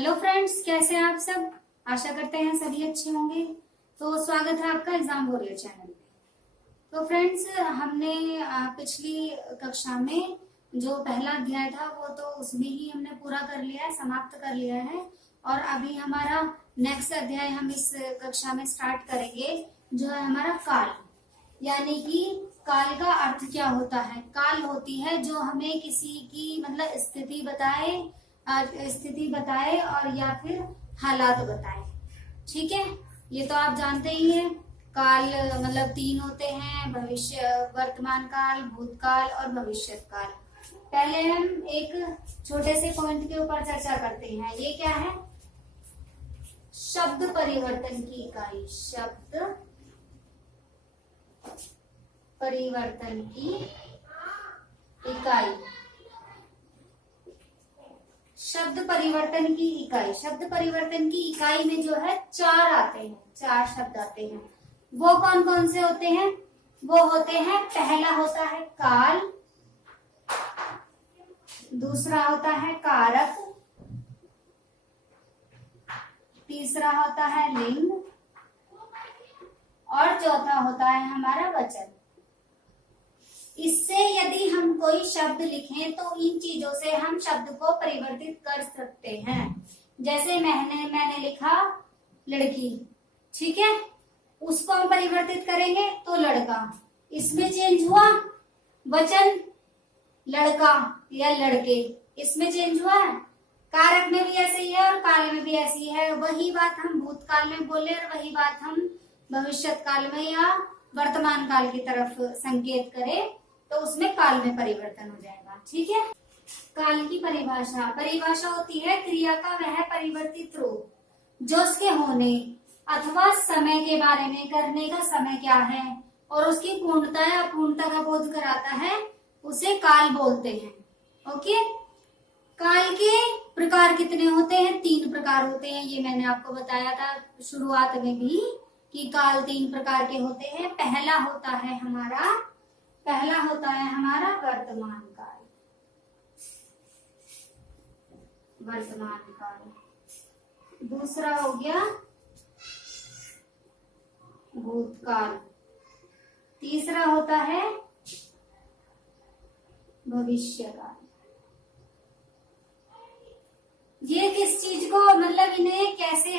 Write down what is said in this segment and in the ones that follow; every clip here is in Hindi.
हेलो फ्रेंड्स, कैसे हैं आप सब। आशा करते हैं सभी अच्छे होंगे। तो स्वागत है आपका एग्जाम वॉरियर चैनल पे। तो फ्रेंड्स, हमने पिछली कक्षा में जो पहला अध्याय था वो तो उसमें ही हमने पूरा कर लिया है, समाप्त कर लिया है। और अभी हमारा नेक्स्ट अध्याय हम इस कक्षा में स्टार्ट करेंगे, जो है हमारा काल। यानी कि काल का अर्थ क्या होता है। काल होती है जो हमें किसी की मतलब स्थिति बताए और या फिर हालात बताए। ठीक है, ये तो आप जानते ही हैं। काल मतलब तीन होते हैं: भविष्य, वर्तमान काल, भूतकाल और भविष्यत काल। पहले हम एक छोटे से पॉइंट के ऊपर चर्चा करते हैं। ये क्या है? शब्द परिवर्तन की इकाई। शब्द परिवर्तन की इकाई। शब्द परिवर्तन की इकाई। शब्द परिवर्तन की इकाई में जो है चार आते हैं, चार शब्द आते हैं। वो कौन कौन से होते हैं? वो होते हैं, पहला होता है काल, दूसरा होता है कारक, तीसरा होता है लिंग और चौथा होता है हमारा वचन। इससे यदि हम कोई शब्द लिखें तो इन चीजों से हम शब्द को परिवर्तित कर सकते हैं। जैसे मैंने लिखा लड़की, ठीक है, उसको हम परिवर्तित करेंगे तो लड़का। इसमें चेंज हुआ। वचन लड़का या लड़के, इसमें चेंज हुआ है। कारक में भी ऐसे ही है और काल में भी ऐसी है। वही बात हम भूतकाल में बोले और वही बात हम भविष्यत काल में या वर्तमान काल की तरफ संकेत करें तो उसमें काल में परिवर्तन हो जाएगा। ठीक है। काल की परिभाषा होती है क्रिया का वह परिवर्तित रूप जो उसके होने अथवा समय के बारे में, करने का समय क्या है और उसकी पूर्णता या अपूर्णता का बोध कराता है, उसे काल बोलते हैं। ओके। काल के प्रकार कितने होते हैं? 3 प्रकार होते हैं। ये मैंने आपको बताया था शुरुआत में भी कि काल 3 प्रकार के होते हैं। पहला होता है हमारा वर्तमान काल। वर्तमान काल। दूसरा हो गया भूतकाल। तीसरा होता है भविष्य काल। ये किस चीज को मतलब इन्हें कैसे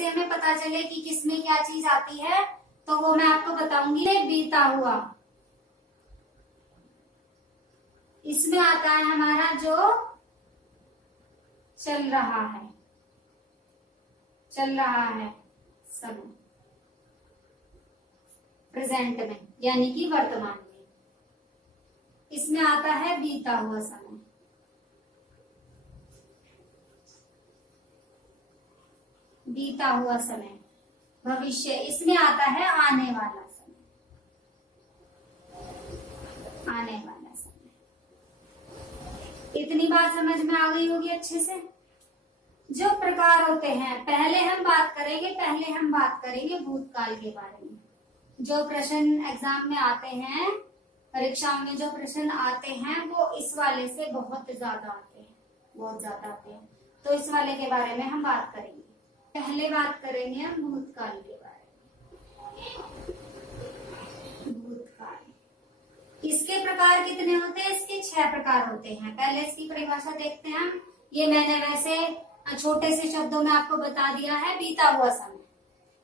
हमें पता चले कि किसमें क्या चीज आती है, तो वो मैं आपको बताऊंगी। बीता हुआ, इसमें आता है हमारा जो चल रहा है समय, प्रेजेंट में यानी कि वर्तमान में। इसमें आता है बीता हुआ समय। बीता हुआ समय। भविष्य, इसमें आता है आने वाला समय। आने वाला समय। इतनी बात समझ में आ गई होगी अच्छे से। जो प्रकार होते हैं, पहले हम बात करेंगे भूतकाल के बारे में। जो प्रश्न एग्जाम में आते हैं, परीक्षाओं में जो प्रश्न आते हैं वो इस वाले से बहुत ज्यादा आते हैं। तो इस वाले के बारे में हम बात करेंगे। पहले बात करेंगे हम भूतकाल के बारे में। भूतकाल, इसके प्रकार कितने होते हैं? इसके 6 प्रकार होते हैं। पहले इसकी परिभाषा देखते हैं हम। ये मैंने वैसे छोटे से शब्दों में आपको बता दिया है। बीता हुआ समय,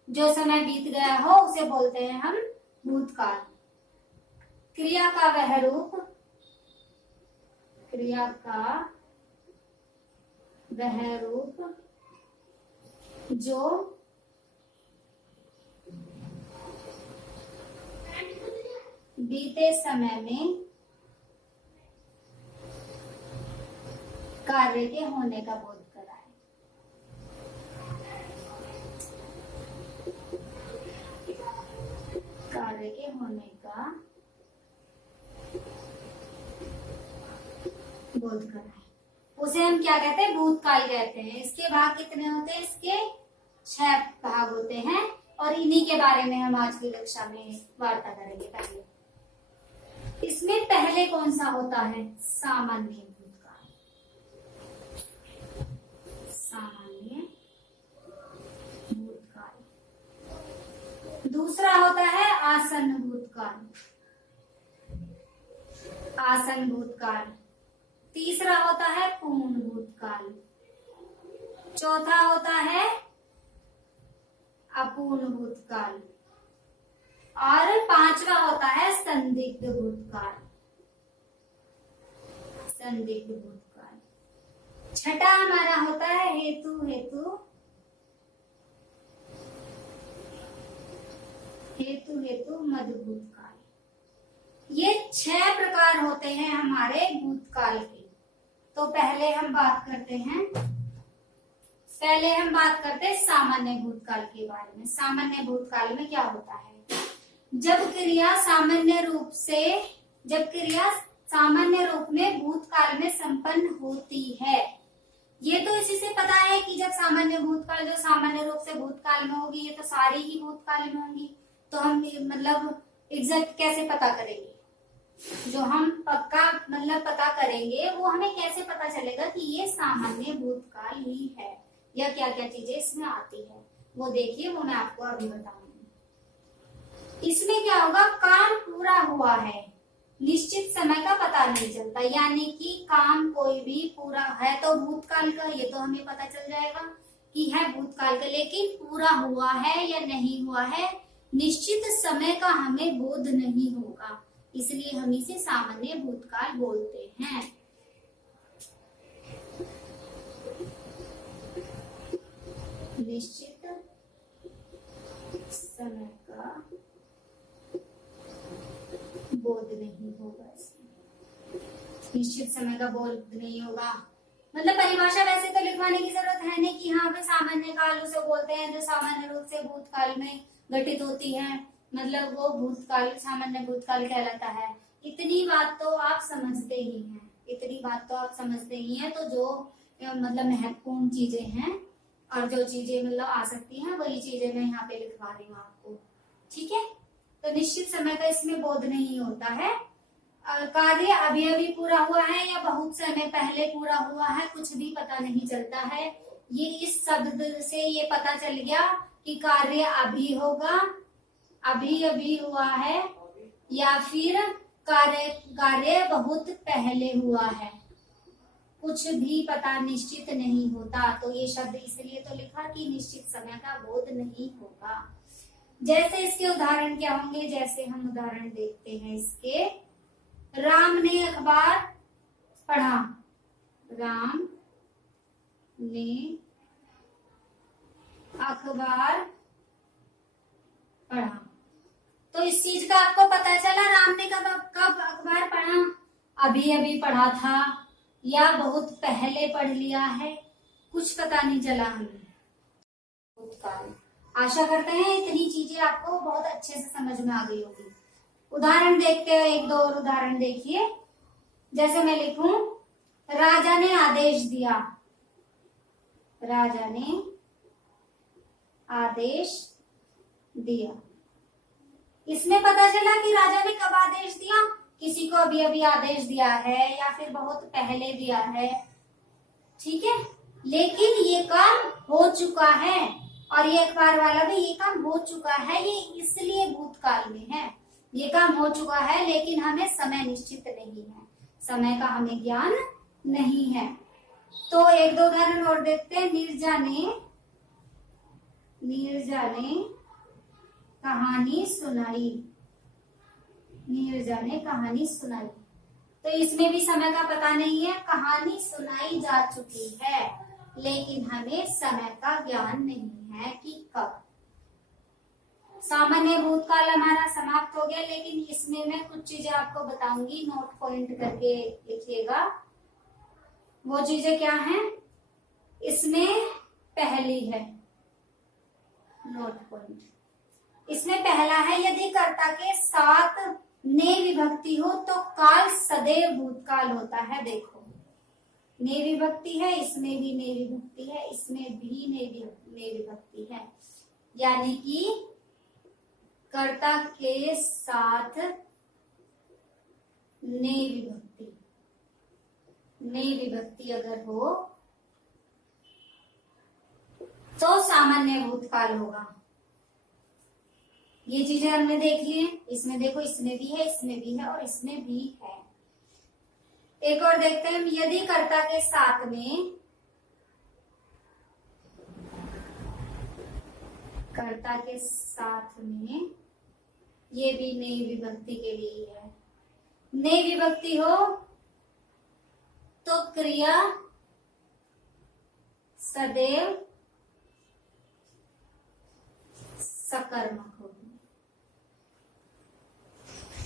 जो समय बीत गया हो उसे बोलते हैं हम भूतकाल। क्रिया का वह रूप, जो बीते समय में कार्य के होने का बोध कराए। कार्य के होने का बोध कराए, उसे हम क्या कहते हैं? भूतकाल कहते हैं। इसके भाग कितने होते हैं? इसके 6 भाग होते हैं और इन्हीं के बारे में हम आज की कक्षा में वार्ता करेंगे। पहले इसमें पहले कौन सा होता है? सामान्य भूतकाल। आसन भूतकाल, आसन भूतकाल। तीसरा होता है पूर्ण भूतकाल। चौथा होता है अपूर्ण भूतकाल। और पांचवा होता है संदिग्ध भूतकाल, संदिग्ध भूतकाल। छठा हमारा होता है हेतु हेतु हेतु हेतु मध्य भूतकाल। ये 6 प्रकार होते हैं हमारे भूतकाल के। तो पहले हम बात करते हैं सामान्य भूतकाल के बारे में। सामान्य भूतकाल में क्या होता है? जब क्रिया सामान्य रूप में भूतकाल में संपन्न होती है। ये तो इसी से पता है कि जब सामान्य भूतकाल जो सामान्य रूप से भूतकाल में होगी, ये तो सारी ही भूतकाल में होंगी। तो हम मतलब एग्जैक्ट कैसे पता करेंगे? जो हम पक्का मतलब पता करेंगे वो हमें कैसे पता चलेगा कि ये सामान्य भूतकाल ही है, या क्या क्या चीजें इसमें आती है वो देखिए, वो मैं आपको अभी बताऊंगी। इसमें क्या होगा, काम पूरा हुआ है, निश्चित समय का पता नहीं चलता, यानी कि काम कोई भी पूरा है तो भूतकाल का, ये तो हमें पता चल जाएगा कि है भूतकाल का, लेकिन पूरा हुआ है या नहीं हुआ है निश्चित समय का हमें बोध नहीं होगा, इसलिए हम इसे सामान्य भूतकाल बोलते हैं। निश्चित समय का बोध नहीं होगा, निश्चित समय का बोध नहीं होगा। मतलब परिभाषा वैसे तो लिखवाने की जरूरत है नहीं कि हाँ पे सामान्य काल उसे बोलते हैं जो सामान्य रूप से भूतकाल में घटित होती है, मतलब वो भूतकाल सामान्य भूतकाल कहलाता है। इतनी बात तो आप समझते ही हैं, तो जो मतलब महत्वपूर्ण चीजें हैं और जो चीजें मतलब आ सकती हैं वही चीजें मैं यहाँ पे लिखवा रही हूँ आपको, ठीक है। तो निश्चित समय का इसमें बोध नहीं होता है। कार्य अभी अभी पूरा हुआ है या बहुत समय पहले पूरा हुआ है कुछ भी पता नहीं चलता है। ये इस शब्द से ये पता चल गया कि कार्य अभी होगा, अभी अभी हुआ है, या फिर कार्य बहुत पहले हुआ है, कुछ भी पता निश्चित नहीं होता। तो ये शब्द इसलिए तो लिखा कि निश्चित समय का बोध नहीं होगा। जैसे इसके उदाहरण क्या होंगे, जैसे हम उदाहरण देखते हैं इसके, राम ने अखबार पढ़ा, राम ने अखबार पढ़ा। तो इस चीज का आपको पता चला राम ने कब अखबार पढ़ा, अभी अभी पढ़ा था या बहुत पहले पढ़ लिया है, कुछ पता नहीं चला हमें। आशा करते हैं इतनी चीजें आपको बहुत अच्छे से समझ में आ गई होगी। उदाहरण देखते हैं, एक दो और उदाहरण देखिए। जैसे मैं लिखूं, राजा ने आदेश दिया, राजा ने आदेश दिया। इसमें पता चला कि राजा ने कब आदेश दिया, किसी को अभी अभी आदेश दिया है या फिर बहुत पहले दिया है, ठीक है। लेकिन ये काम हो चुका है और ये अखबार वाला भी ये काम हो चुका है, ये इसलिए भूतकाल में है। ये काम हो चुका है लेकिन हमें समय निश्चित नहीं है, समय का हमें ज्ञान नहीं है। तो एक दो उदाहरण और देखते हैं। नीरजा ने कहानी सुनाई, नीरजा ने कहानी सुनाई। तो इसमें भी समय का पता नहीं है, कहानी सुनाई जा चुकी है लेकिन हमें समय का ज्ञान नहीं है कि कब। सामान्य भूतकाल हमारा समाप्त हो गया, लेकिन इसमें मैं कुछ चीजें आपको बताऊंगी, नोट पॉइंट करके लिखिएगा। वो चीजें क्या हैं, इसमें पहली है नोट पॉइंट। इसमें पहला है, यदि कर्ता के साथ ने विभक्ति हो तो काल सदैव भूतकाल होता है। देखो ने विभक्ति है, इसमें भी ने विभक्ति है, इसमें भी ने विभक्ति है, यानी कि कर्ता के साथ ने विभक्ति अगर हो तो सामान्य भूतकाल होगा। ये चीजें हमने देख ली हैं। इसमें देखो, इसमें भी है, इसमें भी है और इसमें भी है। एक और देखते हैं, यदि कर्ता के साथ में, कर्ता के साथ में, ये भी नई विभक्ति के लिए है। नई विभक्ति हो तो क्रिया सदैव सकर्मक होगी,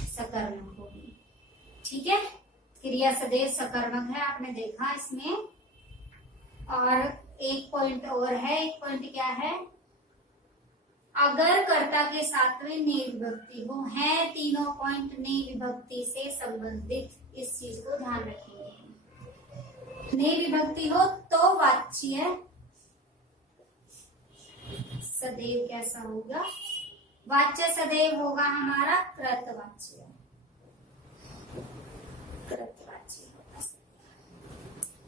सकर्मक होगी। ठीक है, क्रिया सदैव सकर्मक है, आपने देखा इसमें। और एक पॉइंट और है, एक पॉइंट क्या है, अगर कर्ता के साथ में नई विभक्ति हो, है तीनों पॉइंट नई विभक्ति से संबंधित, इस चीज को ध्यान रखेंगे। नई विभक्ति हो तो वाच्य सदैव कैसा होगा, वाच्य सदैव होगा हमारा कृतवाच्य, कृतवाच्य होगा।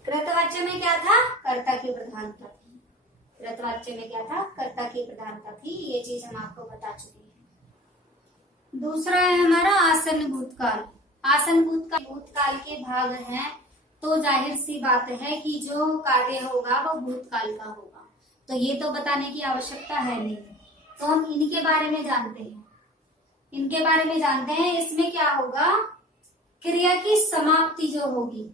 कृतवाच्य में क्या था, कर्ता की प्रधानता थी। कृतवाच्य में क्या था, कर्ता की प्रधानता थी। ये चीज हम आपको बता चुके हैं। दूसरा है हमारा आसन्न भूतकाल। आसन्न भूतकाल, भूतकाल के भाग हैं, तो जाहिर सी बात है कि जो कार्य होगा वो भूतकाल का होगा, तो ये तो बताने की आवश्यकता है नहीं। तो हम इनके बारे में जानते हैं, इनके बारे में जानते हैं। इसमें क्या होगा, क्रिया की समाप्ति जो होगी,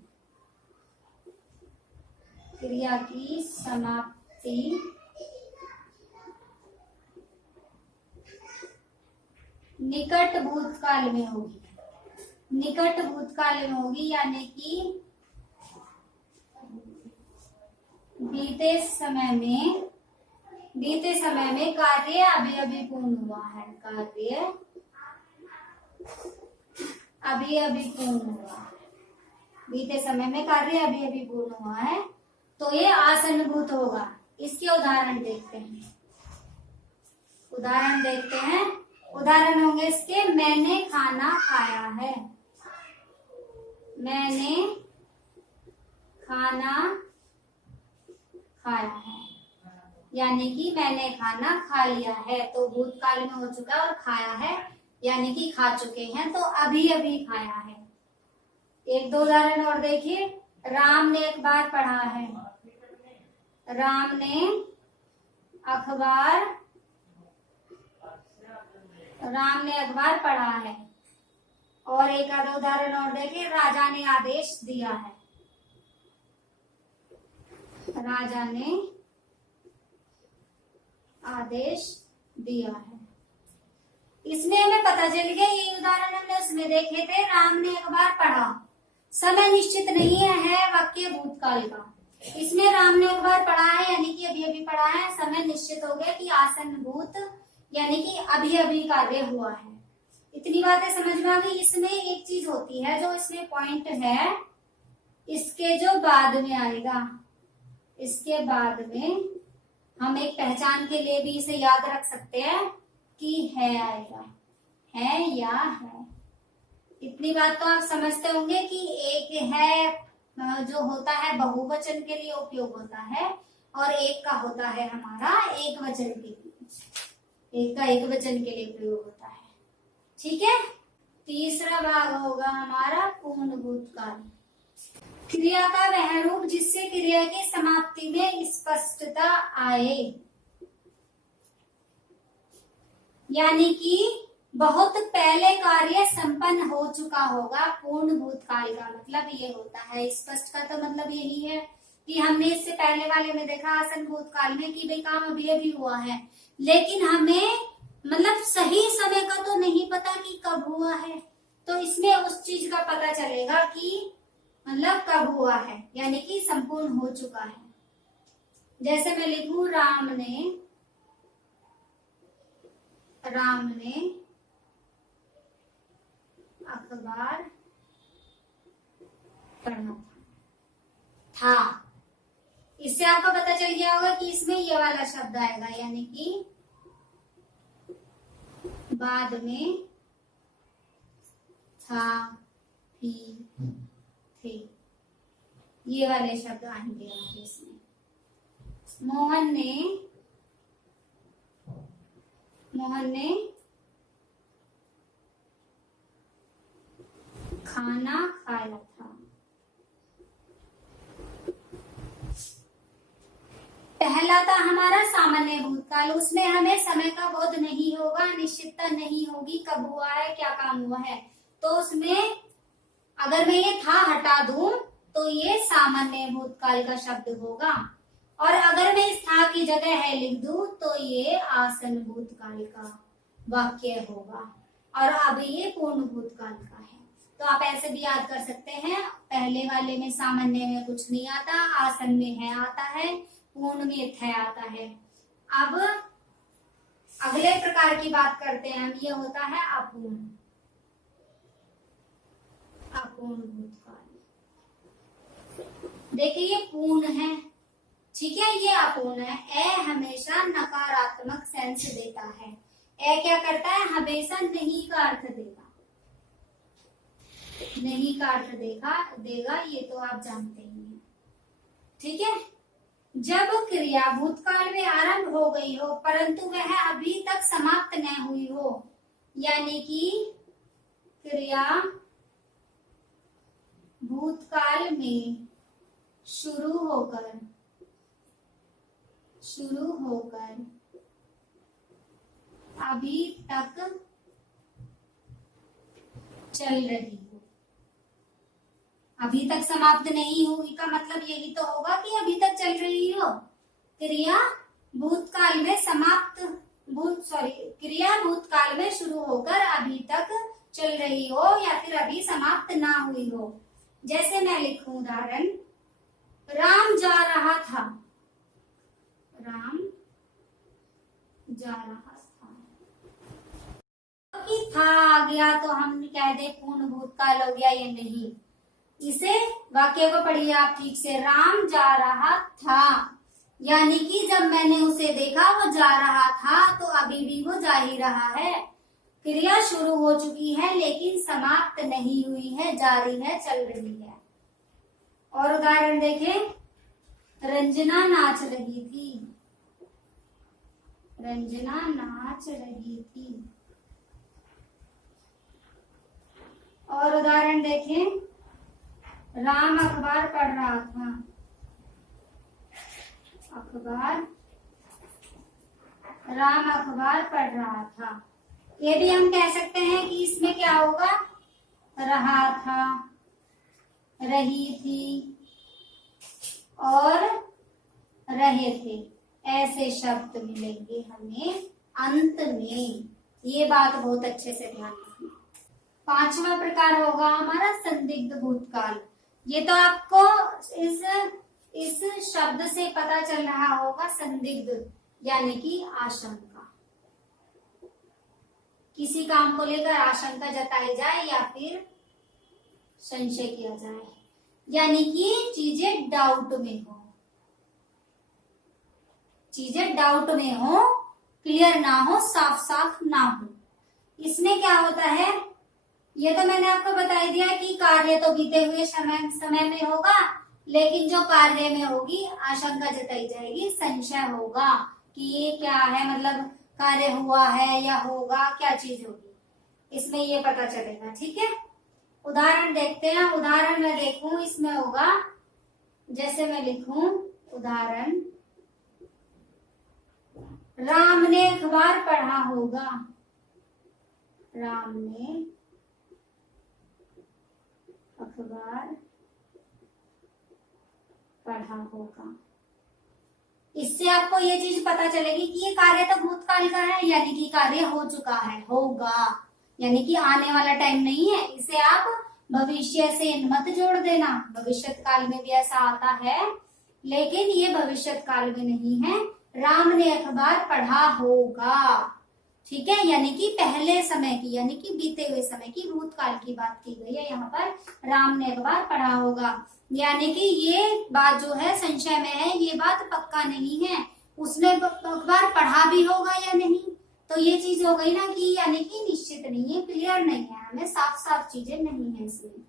क्रिया की समाप्ति निकट भूतकाल में होगी, निकट भूतकाल में होगी, यानी कि बीते समय में कार्य अभी अभी पूर्ण हुआ है, कार्य अभी अभी पूर्ण हुआ है, बीते समय में कार्य अभी अभी पूर्ण हुआ है, तो ये आसन्नभूत होगा। इसके उदाहरण देखते हैं, उदाहरण देखते हैं। उदाहरण होंगे इसके, मैंने खाना खाया है, मैंने खाना खाया है, यानी कि मैंने खाना खा लिया है, तो भूतकाल में हो चुका है, और खाया है यानी कि खा चुके हैं, तो अभी अभी खाया है। एक दो उदाहरण और देखिए, राम ने अखबार पढ़ा है, राम ने अखबार, राम ने अखबार पढ़ा है। और एक आधा उदाहरण और देखिए, राजा ने आदेश दिया है, राजा ने आदेश दिया है। इसमें हमें पता चल गया, ये उदाहरण हमने उसमें देखे थे, राम ने अखबार पढ़ा, समय निश्चित नहीं है वाक्य भूतकाल का। इसमें राम ने अखबार पढ़ा है यानी कि अभी अभी पढ़ा है, समय निश्चित हो गया कि आसन्न भूत यानी कि अभी अभी कार्य हुआ है। इतनी बातें समझ में आ गई। इसमें एक चीज होती है जो इसमें पॉइंट है, इसके जो बाद में आएगा, इसके बाद में हम एक पहचान के लिए भी इसे याद रख सकते हैं कि है आएगा, है या है। इतनी बात तो आप समझते होंगे कि एक है जो होता है बहुवचन के लिए उपयोग होता है, और एक का होता है हमारा एक वचन के लिए, एक का एक वचन के लिए प्रयोग होता है। ठीक है, तीसरा भाग होगा हमारा पूर्ण भूतकाल। क्रिया का वह रूप जिससे क्रिया की समाप्ति में स्पष्टता आए, यानी कि बहुत पहले कार्य संपन्न हो चुका होगा। पूर्ण भूतकाल का मतलब ये होता है, स्पष्ट का तो मतलब यही है कि हमने इससे पहले वाले में देखा आसन्न भूतकाल में कि भाई काम अभी अभी हुआ है, लेकिन हमें मतलब सही समय का तो नहीं पता कि कब हुआ है, तो इसमें उस चीज का पता चलेगा कि मतलब कब हुआ है, यानी कि संपूर्ण हो चुका है। जैसे मैं लिखूं, राम ने अखबार पढ़ा था, इससे आपको पता चल गया होगा कि इसमें ये वाला शब्द आएगा, यानी कि बाद में था, थी, थे, ये वाले शब्द आएंगे हमारे इसमें। मोहन ने खाना खाया था। पहला था हमारा सामान्य भूतकाल, उसमें हमें समय का बोध नहीं होगा, निश्चितता नहीं होगी कब हुआ है, क्या काम हुआ है। तो उसमें अगर मैं ये था हटा दूं तो ये सामान्य भूतकाल का शब्द होगा, और अगर मैं इस था की जगह है लिख दूं तो ये आसन भूतकाल का वाक्य होगा, और अब ये पूर्ण भूतकाल का है। तो आप ऐसे भी याद कर सकते हैं, पहले वाले में सामान्य में कुछ नहीं आता, आसन में है आता है, पूर्ण में थ आता है। अब अगले प्रकार की बात करते हैं हम, ये होता है अपूर्ण, अपूर्ण भूतकाल। देखिए ये पूर्ण है, ठीक है, ये अपूर्ण है। ए हमेशा नकारात्मक सेंस देता है। ए क्या करता है, हमेशा नहीं का अर्थ देगा, नहीं का अर्थ देगा, ये तो आप जानते ही हैं, ठीक है। जब क्रिया भूतकाल में आरंभ हो गई हो परंतु वह अभी तक समाप्त न हुई हो, यानी कि क्रिया भूतकाल में शुरू होकर अभी तक चल रही हो। अभी तक समाप्त नहीं हुई का मतलब यही तो होगा कि अभी तक चल रही हो। क्रिया भूतकाल में क्रिया भूतकाल में शुरू होकर अभी तक चल रही हो या फिर अभी समाप्त ना हुई हो। जैसे मैं लिखूं उदाहरण, राम जा रहा था, राम जा रहा था, कि था आ गया तो हम कह दे पूर्ण भूतकाल हो गया, ये नहीं। इसे वाक्य को पढ़िए आप ठीक से, राम जा रहा था, यानी कि जब मैंने उसे देखा वो जा रहा था, तो अभी भी वो जा ही रहा है। क्रिया शुरू हो चुकी है लेकिन समाप्त नहीं हुई है, जारी है, चल रही है। और उदाहरण देखें, रंजना नाच रही थी, रंजना नाच रही थी। और उदाहरण देखें, राम अखबार पढ़ रहा था, राम अखबार पढ़ रहा था। ये भी हम कह सकते हैं कि इसमें क्या होगा, रहा था, रही थी और रहे थे, ऐसे शब्द मिलेंगे हमें अंत में। ये बात बहुत अच्छे से ध्यान रखना। पांचवा प्रकार होगा हमारा संदिग्ध भूतकाल। ये तो आपको इस शब्द से पता चल रहा होगा, संदिग्ध यानी कि आशंका, किसी काम को लेकर आशंका जताई जाए या फिर संशय किया जाए, यानी कि चीजें डाउट में हो, चीजें डाउट में हो, क्लियर ना हो, साफ साफ ना हो। इसमें क्या होता है, ये तो मैंने आपको बता ही दिया कि कार्य तो बीते हुए समय में होगा, लेकिन जो कार्य में होगी आशंका जताई जाएगी, संशय होगा कि ये क्या है, मतलब कार्य हुआ है या होगा, क्या चीज होगी, इसमें ये पता चलेगा, ठीक है। उदाहरण देखते हैं, उदाहरण मैं देखूं, इसमें होगा, जैसे मैं लिखूं उदाहरण, राम ने अखबार पढ़ा होगा, राम ने अखबार पढ़ा होगा। इससे आपको ये चीज पता चलेगी कि ये कार्य तो भूतकाल का है, यानी कि कार्य हो चुका है, होगा, यानी कि आने वाला टाइम नहीं है। इसे आप भविष्य से मत जोड़ देना, भविष्यत काल में भी ऐसा आता है, लेकिन ये भविष्यत काल में नहीं है। राम ने अखबार पढ़ा होगा, ठीक है, यानी कि पहले समय की, यानी कि बीते हुए समय की, भूतकाल की बात की गई है यहाँ पर। राम ने अखबार पढ़ा होगा, यानी कि ये बात जो है संशय में है, ये बात पक्का नहीं है, उसने अखबार पढ़ा भी होगा या नहीं, तो ये चीज हो गई ना कि यानी कि निश्चित नहीं है, क्लियर नहीं है, हमें साफ साफ चीजें नहीं है इसमें।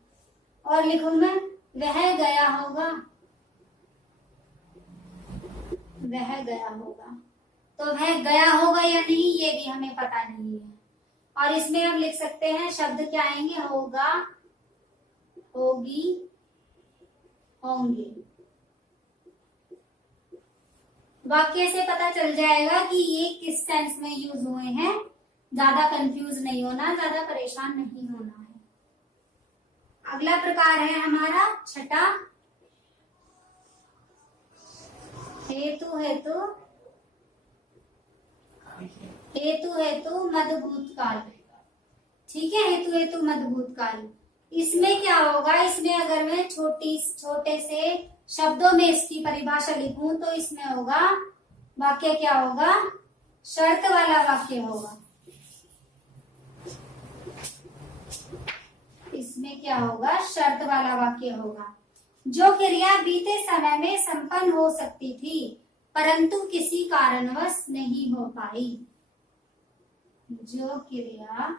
और लिखूं मैं, वह गया होगा, वह गया होगा, तो वह गया होगा या नहीं ये भी हमें पता नहीं है। और इसमें हम लिख सकते हैं, शब्द क्या आएंगे, होगा, होगी, होंगे। वाक्य से पता चल जाएगा कि ये किस सेंस में यूज हुए हैं। ज्यादा कंफ्यूज नहीं होना, ज्यादा परेशान नहीं होना है। अगला प्रकार है हमारा छठा, हेतु हेतु, हेतु हेतु मध्य भूतकाल। ठीक है, हेतु हेतु मध्य भूतकाल। इसमें क्या होगा, इसमें अगर मैं छोटे से शब्दों में इसकी परिभाषा लिखूं तो इसमें होगा, वाक्य क्या होगा, शर्त वाला वाक्य होगा। इसमें क्या होगा, शर्त वाला वाक्य होगा। जो क्रिया बीते समय में संपन्न हो सकती थी परंतु किसी कारणवश नहीं हो पाई। जो क्रिया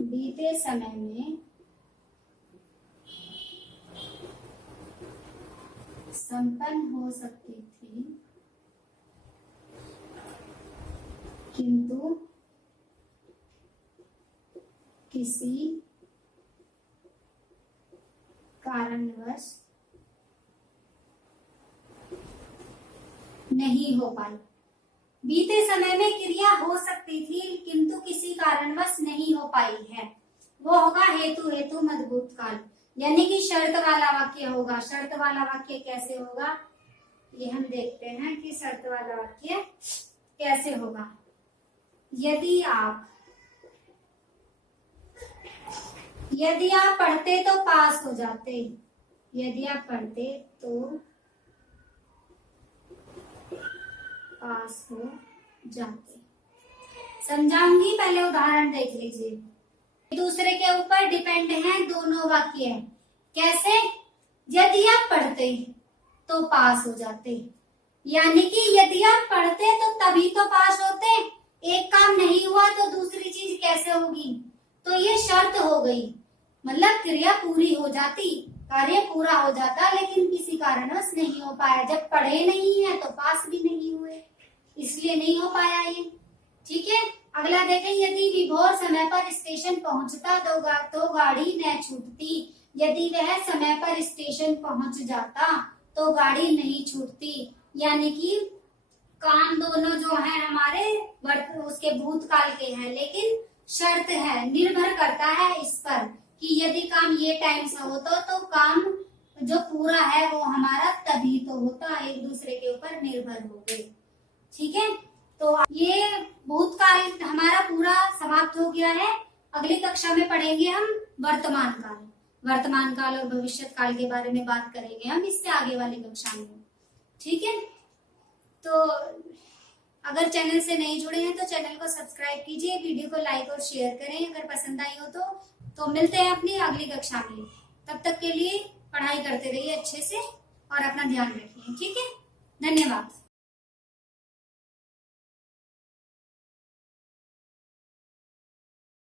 बीते समय में संपन्न हो सकती थी किंतु किसी कारणवश नहीं हो पाई। बीते समय में क्रिया हो सकती थी किंतु किसी कारणवश नहीं हो पाई है, वो होगा हेतु हेतु मध्य भूतकाल, यानी कि शर्त वाला वाक्य होगा। शर्त वाला वाक्य कैसे होगा, ये हम देखते हैं कि शर्त वाला वाक्य कैसे होगा। यदि आप पढ़ते तो पास हो जाते, यदि आप पढ़ते तो पास हो जाते। समझाऊंगी, पहले उदाहरण देख लीजिए। दूसरे के ऊपर डिपेंड हैं दोनों वाक्य। कैसे, यदि आप पढ़ते तो पास हो जाते, यानी कि यदि आप पढ़ते तो तभी तो पास होते, एक काम नहीं हुआ तो दूसरी चीज कैसे होगी, तो ये शर्त हो गई। मतलब क्रिया पूरी हो जाती, कार्य पूरा हो जाता, लेकिन किसी कारणवश नहीं हो पाया। जब पढ़े नहीं है तो पास भी नहीं हुए, इसलिए नहीं हो पाया ये। ठीक है, अगला देखें। यदि विभोर समय पर स्टेशन पहुंचता तो गाड़ी न छूटती। यदि वह समय पर स्टेशन पहुंच जाता तो गाड़ी नहीं छूटती, यानी कि काम दोनों जो है हमारे उसके भूतकाल के हैं, लेकिन शर्त है, निर्भर करता है इस पर कि यदि काम ये टाइम से होता तो काम जो पूरा है वो हमारा तभी तो होता, एक दूसरे के ऊपर निर्भर हो गए। ठीक है, तो ये भूतकाल हमारा पूरा समाप्त हो गया है। अगली कक्षा में पढ़ेंगे हम वर्तमान काल। वर्तमान काल और भविष्य काल के बारे में बात करेंगे हम इससे आगे वाली कक्षा में। ठीक है, तो अगर चैनल से नहीं जुड़े हैं तो चैनल को सब्सक्राइब कीजिए, वीडियो को लाइक और शेयर करें अगर पसंद आई हो तो मिलते हैं अपनी अगली कक्षा में। तब तक के लिए पढ़ाई करते रहिए अच्छे से और अपना ध्यान रखिए। ठीक है, धन्यवाद।